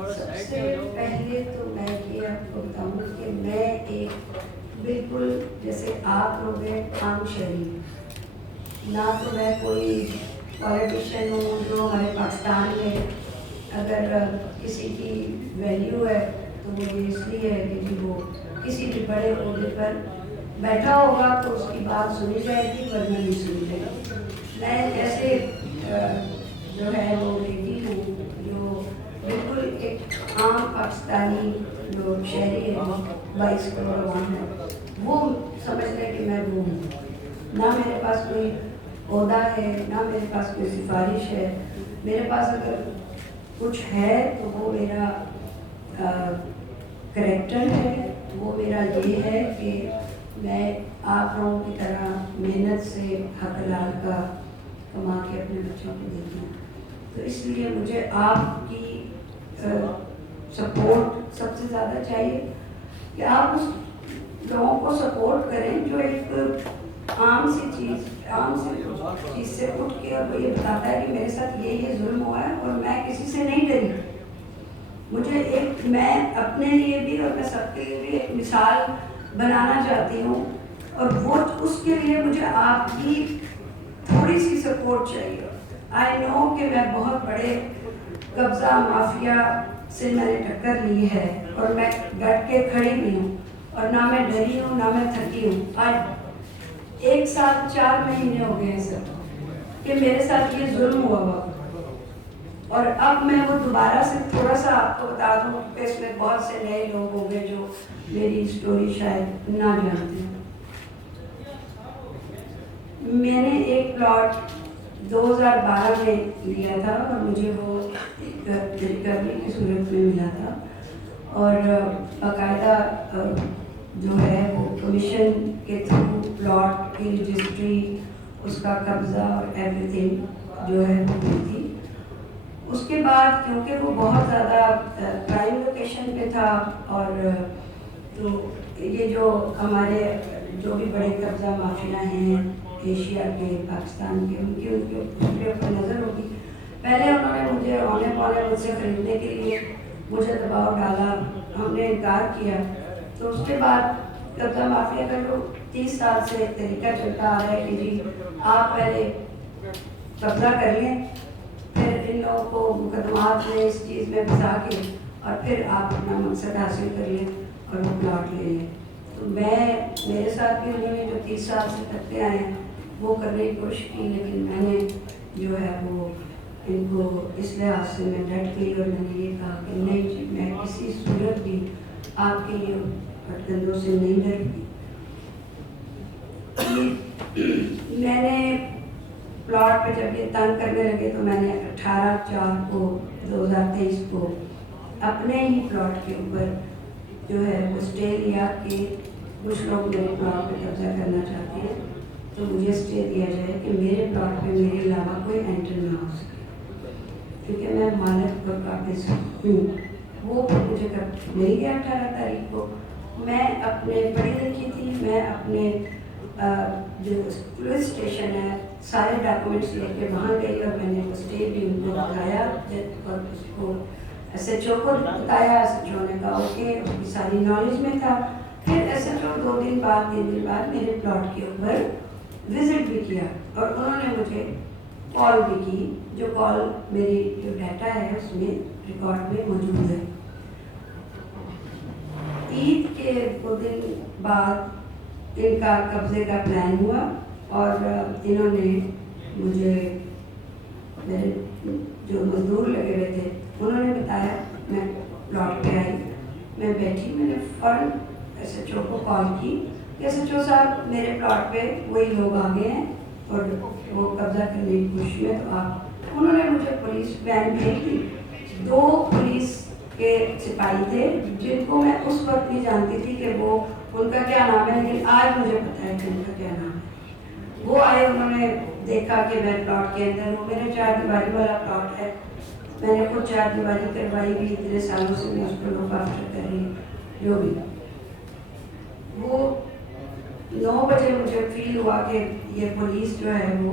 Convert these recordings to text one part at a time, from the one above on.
سب سے پہلے تو میں یہ آپ کو بتاؤں کہ میں ایک بالکل جیسے آپ لوگ ہیں عام شہری، نہ تو میں کوئی پولیٹیشین ہوں جو ہمارے پاکستان میں اگر کسی کی ویلیو ہے تو وہ یہ اس لیے ہے کہ وہ کسی بھی بڑے عہدے پر بیٹھا ہوگا تو اس کی بات سنی جائے گی ورنہ نہیں سنی جائے گی۔ میں ایسے جو ہے وہ بیٹی ہوں جو بالکل ایک عام پاکستانی جو شہری ہے 22 کروڑ عوام ہے وہ سمجھ لے کہ میں وہ ہوں۔ نہ میرے پاس کوئی عہدہ ہے، نہ میرے پاس کوئی سفارش ہے، میرے پاس اگر کچھ ہے تو وہ میرا کریکٹر ہے، وہ میرا یہ ہے کہ میں آپ لوگوں کی طرح محنت سے حق حلال کا کما کے اپنے بچوں کو دیتی ہوں۔ تو اس لیے مجھے آپ کی سپورٹ سب سے زیادہ چاہیے کہ آپ اس لوگوں کو سپورٹ کریں جو ایک عام سی چیز سے اٹھ کے اور وہ یہ بتاتا ہے کہ میرے ساتھ یہ ظلم ہوا ہے اور میں کسی سے نہیں ڈری۔ مجھے میں اپنے لیے بھی اور میں سب کے لیے بھی ایک مثال بنانا چاہتی ہوں، اور وہ اس کے لیے مجھے آپ کی تھوڑی سی سپورٹ چاہیے۔ آئی نو کہ میں بہت بڑے قبضہ مافیا سے میں نے ٹکر لی ہے اور میں ڈٹ کے کھڑی بھی ہوں، اور نہ میں ڈری ہوں نہ میں تھکی ہوں۔ آج 1 سال 4 مہینے ہو گئے ہیں سر کہ میرے ساتھ یہ ظلم ہوا ہوا، اور اب میں وہ دوبارہ سے تھوڑا سا آپ کو بتا دوں کہ اس میں بہت سے نئے لوگ ہوں گے جو میری اسٹوری شاید نہ جانتے ہیں۔ میں نے ایک پلاٹ 2012 میں لیا تھا اور مجھے وہ ریکوری کی صورت میں ملا تھا، اور باقاعدہ جو ہے وہ کمیشن کے تھرو پلاٹ کی رجسٹری، اس کا قبضہ اور ایوری تھنگ جو ہے وہ ہوئی تھی۔ اس کے بعد کیونکہ وہ بہت زیادہ پرائم لوکیشن پہ تھا، اور تو یہ جو ہمارے جو بھی بڑے قبضہ مافیا ہیں ایشیا کے، پاکستان کے، ان کے اوپر نظر ہوگی۔ پہلے انہوں نے مجھے اونے پونے مجھ سے خریدنے کے لیے مجھے دباؤ ڈالا، ہم نے انکار کیا۔ تو اس کے بعد قبضہ مافیا کا جو 30 سال سے طریقہ چلتا آ رہا ہے کہ جی آپ پہلے قبضہ کر لیں، پھر ان لوگوں کو مقدمات میں اس چیز میں پھنسا کے اور پھر آپ اپنا مقصد حاصل کر لیں اور وہ پلاٹ لے لیں۔ تو میرے ساتھ بھی انہوں نے جو 30 سال سے کرتے آئے ہیں وہ کرنے کی کوشش کی، لیکن میں نے جو ہے وہ ان کو اس لحاظ سے میں ڈٹ گئی اور میں نے یہ کہا کہ نہیں جی میں کسی صورت بھی آپ کے یہ ہٹکندوں سے نہیں ڈرتی۔ میں نے پلاٹ پہ جب یہ تنگ کرنے لگے تو میں نے 18/4/2023 کو اپنے ہی پلاٹ کے اوپر جو ہے وہ اسٹے لیا کہ کچھ لوگ میرے پلاٹ پہ قبضہ کرنا چاہتے ہیں تو مجھے اسٹے دیا جائے کہ میرے پلاٹ پہ میرے علاوہ کوئی انٹر نہ ہو سکے، کیونکہ میں مالک اور قابض ہوں۔ وہ مجھے مل گیا 18 تاریخ کو۔ میں اپنے پڑھی لکھی تھی، میں اپنے جو پولیس اسٹیشن ہے سارے ڈاکومنٹس لے کے وہاں گئی اور میں نے وہ اسٹے بھی ان کو بتایا اور اس کو ایس ایچ او کو بتایا۔ ایس ایچ او نے کہا اوکے، اس کی ساری نالج میں تھا۔ پھر ایس ایچ او 2 دن بعد 3 دن بعد میرے پلاٹ کے اوپر وزٹ بھی کیا اور انہوں نے مجھے کال بھی کی، جو کال میری جو ڈیٹا ہے اس میں ریکارڈ میں موجود ہے۔ عید کے 2 دن بعد ان کا قبضے کا پلان ہوا اور انہوں نے مجھے میرے جو مزدور لگے ہوئے تھے انہوں نے بتایا، میں پلاٹ پہ آئی، میں بیٹھی، میں نے فوراً ایس ایچ او کو کال کی کہ ایس ایچ او صاحب میرے پلاٹ پہ وہی لوگ آ گئے ہیں اور وہ قبضہ کرنے کی کوشش میں، تو آپ انہوں نے مجھے پولیس وین بھیج دی۔ 2 پولیس کے سپاہی تھے جن کو میں اس وقت نہیں جانتی تھی کہ وہ ان کا کیا نام ہے، لیکن آج مجھے پتہ ہے کہ ان کا کیا نام ہے۔ وہ آئے، انہوں نے دیکھا کہ میں پلاٹ کے اندر ہوں، میرا 4 دیواری والا پلاٹ ہے، میں نے خود 4 دیواری کروائی بھی، اتنے سالوں سے میں اس کو لوک آفٹر کر رہی ہوں۔ جو بھی وہ 9 بجے مجھے فیل ہوا کہ یہ پولیس جو ہے وہ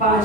5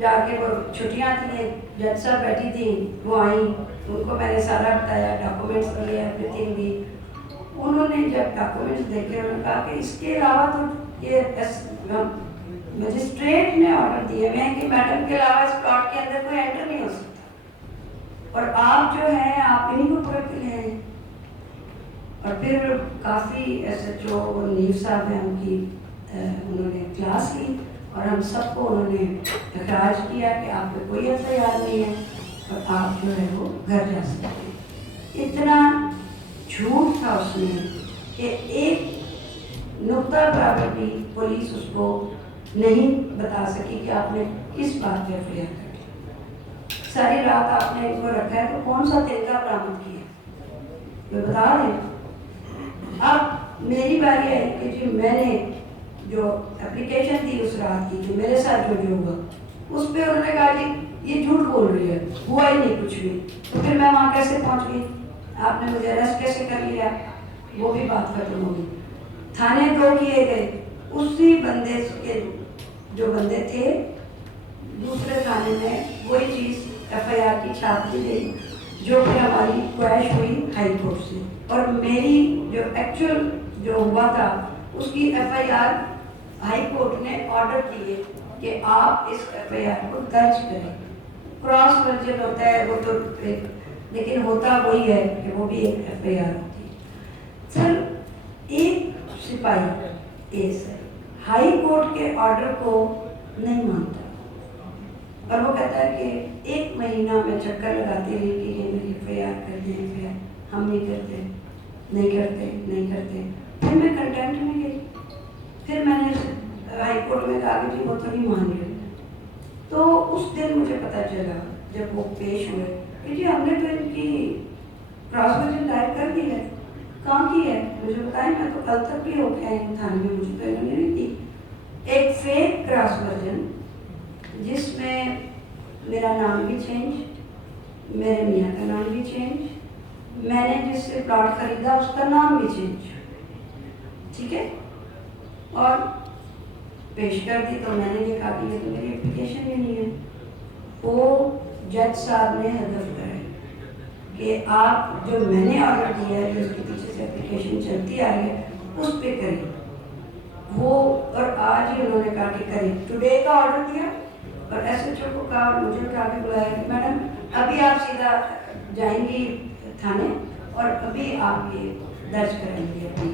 جا کے وہ چھٹیاں تھیں، جج صاحب بیٹھی تھیں، وہ آئیں، ان کو میں نے سارا بتایا، ڈاکومنٹس دیے، ایوری تھنگ دی. انہوں نے جب ڈاکومنٹس دیکھے انہوں نے کہا کہ اس کے علاوہ تو یہ مجسٹریٹ نے آرڈر دیے ہوئے ہیں کہ میڈم کے علاوہ اس پلاٹ کے اندر کوئی انٹر نہیں ہو سکتا، اور آپ جو ہیں آپ انہیں کو پکڑ کے لے آئے. اور پھر کافی ایس ایچ او نیو صاحب ہیں، ان کی انہوں نے کلاس لی اور ہم سب کو انہوں نے اخراج کیا کہ آپ کو کوئی ایف آئی آر نہیں ہے اور آپ جو ہے وہ گھر جا سکتے ہیں. اتنا جھوٹ تھا اس میں کہ ایک نقطہ برابر بھی پولیس اس کو نہیں بتا سکی کہ آپ نے کس بات پہ ایف آئی آر کر. ساری رات آپ نے ان کو رکھا ہے تو کون سا تیل کا برآمد کیا وہ بتا دیں. اب میری باری ہے کہ جی میں نے جو اپلیکیشن دی اس رات کی کہ میرے ساتھ جو ہوا اس پہ انہوں نے کہا جی یہ جھوٹ بول رہی ہے، ہوا ہی نہیں کچھ بھی. تو پھر میں وہاں کیسے پہنچ گئی، آپ نے مجھے اریسٹ کیسے کر لیا، وہ بھی بات ختم ہو گئی. تھانے 2 کیے گئے، اسی بندے کے جو بندے تھے دوسرے تھانے میں وہی چیز ایف آئی آر کی چھاپ دی گئی جو کہ ہماری کویش ہوئی ہائی کورٹ سے. اور میری جو ایکچوئل جو ہوا تھا اس کی F I R high court نے آرڈر دیے کہ آپ اس ایف آئی آر کو درج کریں. کراس ورژن ہوتا ہے وہ تو لیکن ہوتا وہی ہے کہ وہ بھی ایک ایف آئی آر ہوتی ہے. سر ایک سپاہی ایس ہے ہائی کورٹ کے آرڈر کو نہیں مانتا اور وہ کہتا ہے کہ 1 مہینہ میں چکر لگاتی رہی کہ یہ میری ایف آئی آر کر دیں، ایف آئی آر ہم نہیں کرتے نہیں کرتے نہیں کرتے. پھر میں کنٹینٹ میں گئی، پھر میں نے ہائی کورٹ میں کہا کہ جی وہ تو نہیں مان رہے. تو اس دن مجھے پتہ چلا جب وہ پیش ہوئے کہ جی ہم نے تو ان کی کراس ورژن دائر کر دی ہے. کہاں کی ہے مجھے بتائیں، میں تو کل تک بھی ہو کے آئی ہوں تھانے میں، مجھے تو انہوں نے نہیں دی. ایک فیک کراس ورژن جس میں میرا نام بھی چینج، میرے میاں کا نام بھی چینج، میں نے جس سے پلاٹ خریدا اس کا نام بھی چینج، ٹھیک ہے. اور پیش کر دی تو میں نے یہ کہا کہ یہ تو میری اپلیکیشن ہی نہیں ہے. وہ جج صاحب نے ہدف کرے کہ آپ جو میں نے آرڈر دیا ہے جو اس کے پیچھے سے اپلیکیشن چلتی آ رہی ہے اس پہ کریں. وہ اور آج ہی انہوں نے کہا کہ کریں. ٹوڈے کا آرڈر دیا اور ایس ایچ او کو کہا اور مجھے کہا کہ بلایا کہ میڈم ابھی آپ سیدھا جائیں گی تھانے اور ابھی آپ یہ درج کریں گے اپنی.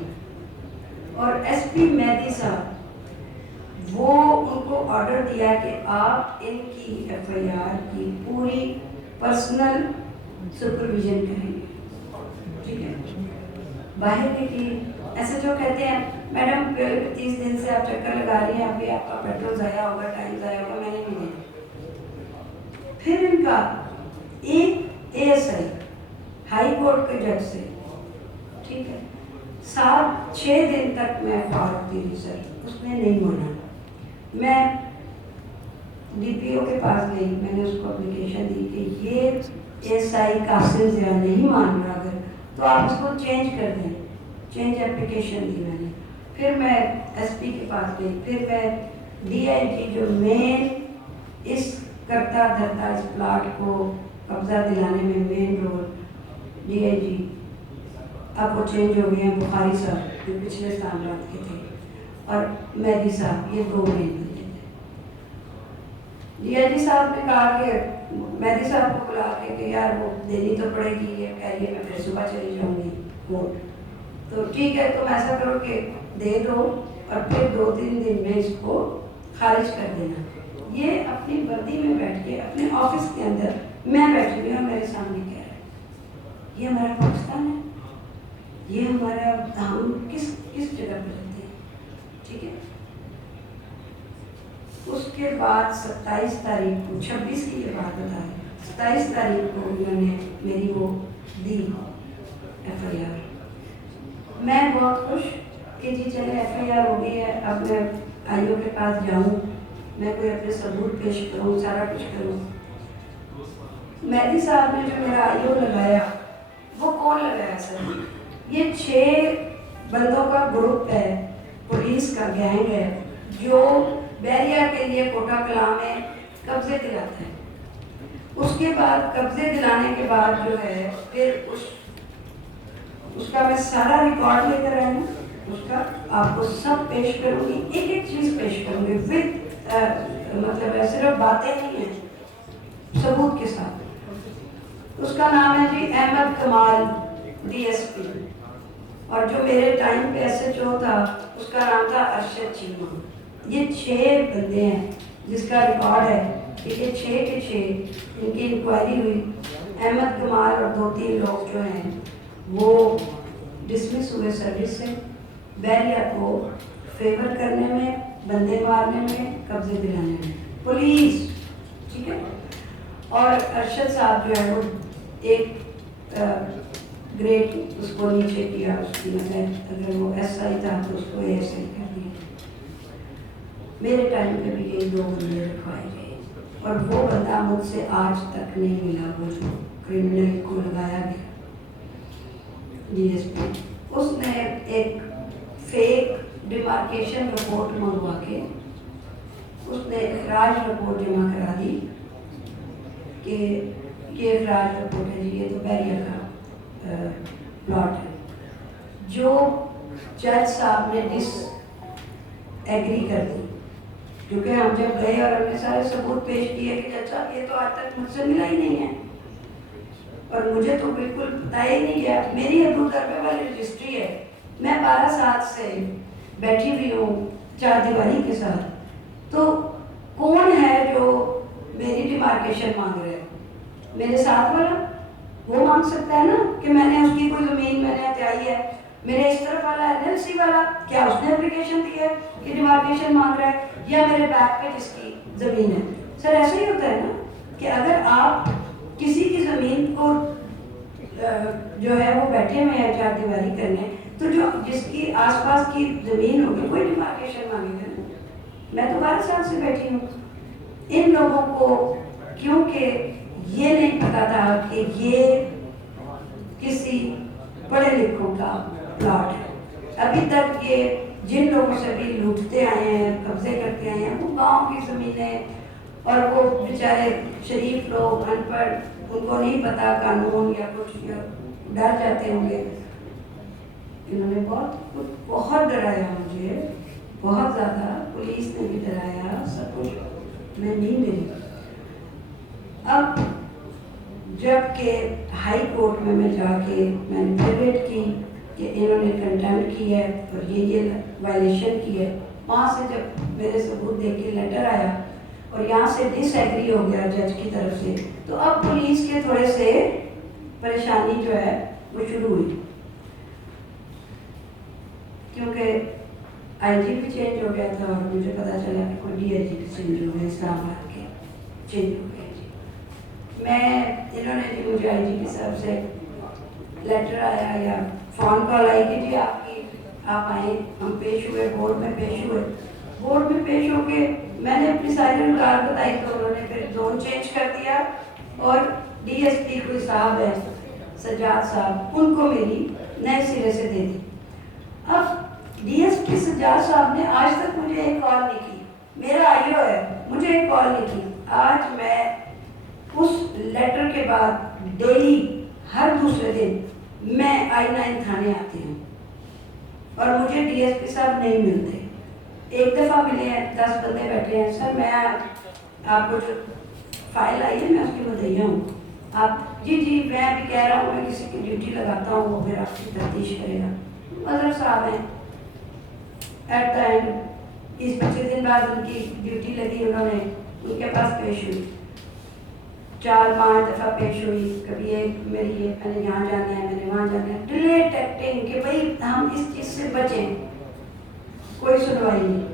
اور ایس پی مہدی صاحب وہ ان کو آرڈر دیا کہ آپ ان کی ایف آئی آر کی پوری پرسنل سپرویژن کریں گے، ٹھیک ہے. باہر نکلی ایس ایچ او کہتے ہیں میڈم 30 دن سے آپ چکر لگا رہی ہیں، ابھی آپ کا پیٹرول ضائع ہوگا، ٹائم ضائع ہوگا، میں نے نہیں دیا. پھر ان کا ایک A S I high court کے جج سے، ٹھیک ہے، 7-6 دن تک میں فارغ تھی سر، اس نے نہیں مانا. میں ڈی پی او کے پاس گئی، میں نے اس کو اپلیکیشن دی کہ یہ ایس آئی قاسم ضیاء نہیں مان رہا اگر تو آپ اس کو چینج کر دیں. چینج اپلیکیشن دی میں نے. پھر میں ایس پی کے پاس گئی، پھر میں ڈی آئی جی جو مین اس کرتا دھرتا اس پلاٹ کو قبضہ دلانے میں مین رول، ڈی آئی جی اب وہ چینج ہو گئے ہیں، بخاری صاحب جو پچھلے سالات کے تھے، اور مہدی صاحب، یہ 2 مین بندے تھے. ڈی آئی جی صاحب نے کہا کہ مہدی صاحب کو بلا کے کہ یار وہ دینی تو پڑے گی، یہ کہہ رہی ہے میں پھر صبح چلی جاؤں گی کورٹ. تو ٹھیک ہے تم ایسا کرو کہ دے دو اور پھر 2-3 دن میں اس کو خارج کر دینا. یہ اپنی وردی میں بیٹھ کے اپنے آفس کے اندر میں بیٹھی ہوئی ہوں، میرے سامنے کہہ رہا ہے یہ ہمارا پاکستان ہے، یہ ہمارا ہم کس جگہ پہ رہتے ہیں، ٹھیک ہے. اس کے بعد 27 تاریخ کو، 26 کی یہ بات بتا رہی ہے، 27 تاریخ کو انہوں نے میری وہ دی ایف آئی آر. میں بہت خوش کہ جی چلے ایف آئی آر ہو گئی ہے، اب میں آئی او کے پاس جاؤں، میں کوئی اپنے ثبوت پیش کروں، سارا کچھ کروں. مہدی صاحب نے جو میرا آئی او لگایا وہ کون لگایا سر؟ یہ 6 بندوں کا گروپ ہے، پولیس کا گینگ ہے جو بحریہ کے لیے کوٹا کلاں میں قبضے دلاتا ہے. اس کے بعد قبضے دلانے کے بعد جو ہے پھر اس کا میں سارا ریکارڈ لے کر آئی ہوں. اس کا آپ کو سب پیش کروں گی, ایک ایک چیز پیش کروں گی ود مطلب صرف باتیں نہیں ہیں, ثبوت کے ساتھ. اس کا نام ہے جی احمد کمال DSP, اور جو میرے ٹائم پہ SHO تھا اس کا نام تھا ارشد چیمہ. یہ 6 بندے ہیں جس کا ریکارڈ ہے کہ یہ 6 کے 6 ان کی انکوائری ہوئی. احمد کمال اور 2-3 لوگ جو ہیں وہ ڈسمس ہوئے سروس سے, بحریہ کو فیور کرنے میں, بندے مارنے میں, قبضے دلانے میں. پولیس ٹھیک ہے. اور ارشد صاحب جو ہے وہ ایک گریڈ اس کو نیچے کیا, اس کی مطلب اگر وہ SI تھا تو اس کو ASI کر دیا. میرے ٹائم پہ بھی یہ 2 بندے رکھوائے گئے اور وہ بندہ مجھ سے آج تک نہیں ملا, وہ جو کرمنل کو لگایا گیا DSP. اس نے ایک فیک ڈیمارکیشن رپورٹ منگوا کے اس نے اخراج رپورٹ جمع کرا دی کہ یہ اخراج رپورٹ ہے جی, یہ تو بحریہ کا پلاٹ ہے. جو جج صاحب نے ڈس ایگری کر دی, کیونکہ ہم جب گئے اور ہم نے سارے ثبوت پیش کیے کہ جج صاحب یہ تو آج تک مجھ سے ملا ہی نہیں ہے اور مجھے تو بالکل بتایا ہی نہیں گیا. میری ابو دربے والی رجسٹری ہے, میں 12 سال سے بیٹھی ہوئی ہوں 4 دیواری کے ساتھ. تو کون ہے جو میری ڈیمارکیشن مانگ رہا ہے؟ میرے ساتھ والا وہ مانگ سکتا ہے نا کہ میں نے اس کی کوئی زمین میں نے ہتھیائی ہے. میرے اس طرف والا NLC والا کیا اس نے اپلیکیشن دی ہے کہ ڈیمارکیشن مانگ رہا ہے, یا میرے بیک پہ جس کی زمین ہے؟ سر ایسا ہی ہوتا ہے نا کہ اگر آپ کسی کی زمین کو جو ہے وہ بیٹھے ہوئے ہیں 4 دیواری کرنے, تو جو جس کی آس پاس کی زمین ہوگی کوئی ڈیمارکیشن مانگے گا نا. میں تو 12 سال سے بیٹھی ہوں. ان لوگوں کو کیونکہ یہ نہیں پتا تھا کہ یہ کسی پڑھے لکھوں کا پلاٹ ہے. ابھی تک یہ جن لوگوں سے بھی لوٹتے آئے ہیں, قبضے کرتے آئے ہیں, وہ گاؤں کی زمینیں, اور وہ بیچارے شریف لوگ ان پڑھ, ان کو نہیں پتا قانون یا کچھ, یا ڈر جاتے ہوں گے. انہوں نے بہت ڈرایا مجھے, بہت زیادہ. پولیس نے بھی ڈرایا, سب کچھ. میں نہیں ملی. اب جب کہ ہائی کورٹ میں جا کے میں نے پیرویٹ کی کہ انہوں نے کنٹمپٹ کی ہے اور یہ وائلیشن کی ہے. وہاں سے جب میرے ثبوت دیکھ کے لیٹر آیا اور یہاں سے ڈس ایگری ہو گیا جج کی طرف سے, تو اب پولیس کے تھوڑے سے پریشانی جو ہے وہ شروع ہوئی, کیونکہ IG بھی چینج ہو گیا تھا اور مجھے پتا چلا کہ کوئی DIG بھی چینج ہو گیا, اسلام آباد کے چینج ہو گئے. انہوں نے جی مجھے IG کی طرف سے لیٹر آیا یا فون کال آئی کہ جی آپ آئیں. ہم پیش ہوئے, بورڈ میں پیش ہوئے. بورڈ میں پیش ہو کے میں نے اپنی ساری انکار بتائی تو انہوں نے پھر زون چینج کر دیا, اور DSP کوئی صاحب ہے سجاد صاحب, ان کو میری نئے سرے سے دے دی. اب DSP سجاد صاحب نے آج تک مجھے ایک کال نہیں کی. میرا IO ہے, مجھے ایک کال نہیں کی. آج میں اس لیٹر کے بعد ڈیلی ہر دوسرے دن میں I9 تھانے آتی ہوں اور مجھے DSP صاحب نہیں ملتے. ایک دفعہ ملے ہیں, 10 بندے بیٹھے ہیں, سر میں آپ کو جو فائل آئی ہے میں اس کی مدعیہ ہوں. آپ جی میں ابھی کہہ رہا ہوں, میں کسی کی ڈیوٹی لگاتا ہوں, وہ پھر آپ کی تفتیش کرے گا. مظہر صاحب ہیں, ایٹ دا اینڈ 20-25 دن بعد ان کی ڈیوٹی لگی, انہوں نے ان کے پاس پیش ہوئی, 4-5 دفعہ پیش ہوئی. کبھی ایک میری میں نے یہاں جانا ہے, میں نے وہاں جانا ہے, ڈیلیٹ ایکٹنگ کہ بھائی ہم اس چیز سے بچیں. کوئی سنوائی نہیں.